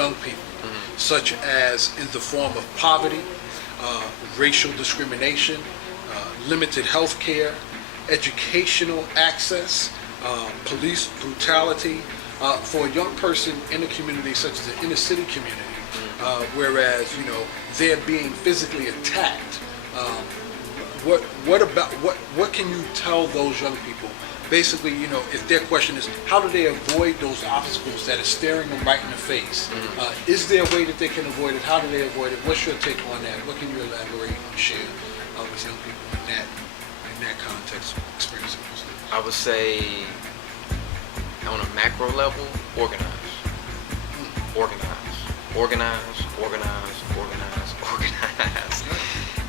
young people, such as in the form of poverty, racial discrimination, limited health care, educational access, police brutality. For a young person in a community such as the inner city community, whereas they're being physically attacked, what can you tell those young people? Basically, if their question is, how do they avoid those obstacles that are staring them right in the face? Is there a way that they can avoid it? How do they avoid it? What's your take on that? What can you elaborate and share with young people in that context of experiencing those things? I would say, on a macro level, organize.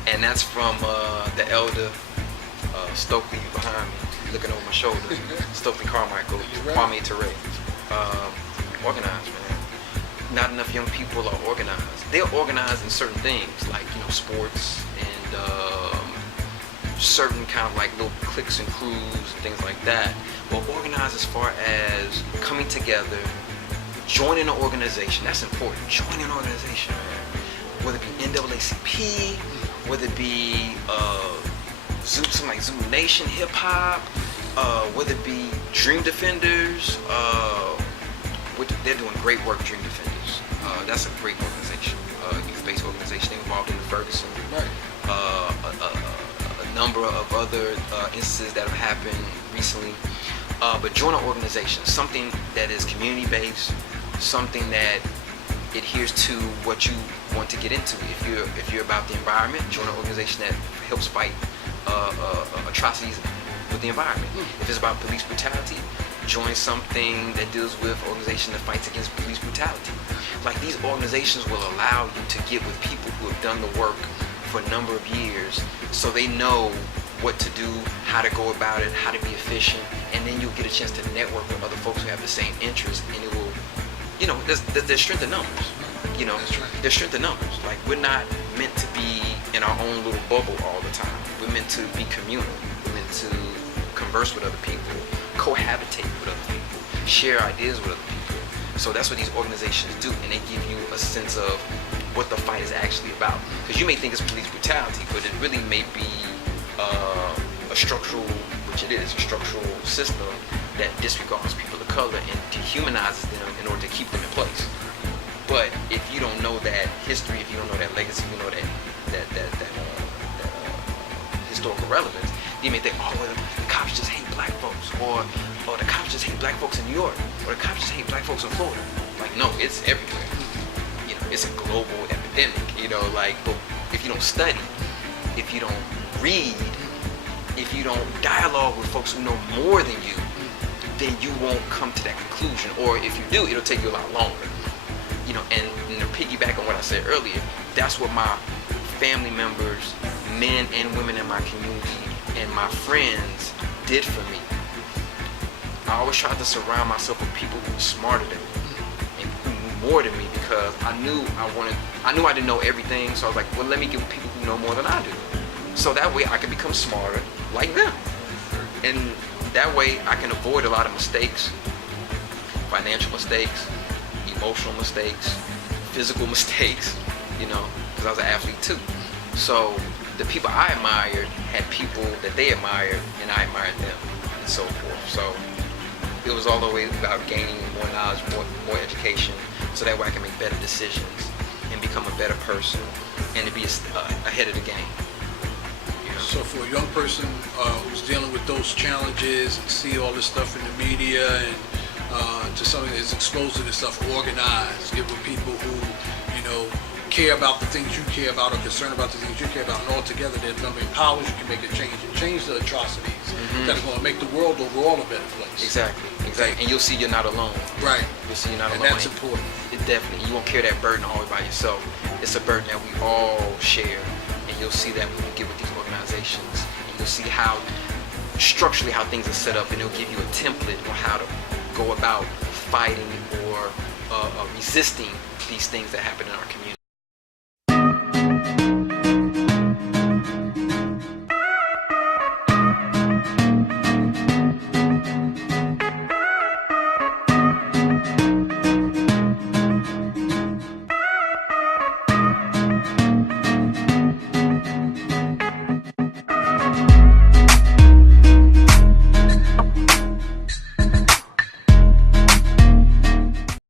And that's from the elder Stokely behind me, looking over my shoulder. Stokely Carmichael, Kwame Ture. Organize, man. Not enough young people are organized. They're organized in certain things, like sports and certain kind of like little cliques and crews and things like that. But organized as far as coming together, joining an organization. That's important. Joining an organization, man. Whether it be NAACP, whether it be something like Zoo Nation Hip Hop, whether it be Dream Defenders. They're doing great work, Dream Defenders. That's a great organization, youth-based organization involved in the Ferguson. Right. A number of other instances that have happened recently. But join an organization, something that is community-based, something that adheres to what you want to get into. If you're about the environment, join an organization that helps fight atrocities with the environment. If it's about police brutality, join something that deals with an organization that fights against police brutality. Like, these organizations will allow you to get with people who have done the work for a number of years, so they know what to do, how to go about it, how to be efficient, and then you'll get a chance to network with other folks who have the same interests, and it will, there's strength in numbers. There's strength in numbers. Like, we're not meant to be in our own little bubble all the time. We're meant to be communal. We're meant to converse with other people, cohabitate with other people, share ideas with other people. So that's what these organizations do, and they give you a sense of what the fight is actually about. Because you may think it's police brutality, but it really may be a structural, which it is, a structural system that disregards people of color and dehumanizes them in order to keep them in place. But if you don't know that history, if you don't know that legacy, you know that historical relevance, you may think, oh, well, the cops just hate black folks, or the cops just hate black folks in New York, or the cops just hate black folks in Florida. Like, no, it's everywhere. It's a global epidemic. But if you don't study, if you don't read, if you don't dialogue with folks who know more than you, then you won't come to that conclusion. Or if you do, it'll take you a lot longer. And to piggyback on what I said earlier, that's what my family members, men and women in my community, and my friends did for me. I always tried to surround myself with people who were smarter than me and who knew more than me, because I knew I didn't know everything, so I was like, well, let me get with people who know more than I do. So that way I can become smarter like them. And that way I can avoid a lot of mistakes, financial mistakes, emotional mistakes, physical mistakes, because I was an athlete too. So the people I admired had people that they admired, and I admired them, and so forth. So it was all the way about gaining more knowledge, more education, so that way I can make better decisions and become a better person and to be ahead of the game. So for a young person who's dealing with those challenges and see all this stuff in the media and to something that is exposed to this stuff, organized, get with people who, care about the things you care about or concerned about the things you care about, and all together they're going to empower you, can make a change and change the atrocities that are going to make the world overall a better place. Exactly. And you'll see you're not alone. Right. You'll see you're not alone. And that's important. It definitely. You won't carry that burden all by yourself. It's a burden that we all share, and you'll see that when you get with these organizations, and you'll see how structurally how things are set up, and it'll give you a template on how to go about fighting or resisting these things that happen in our community.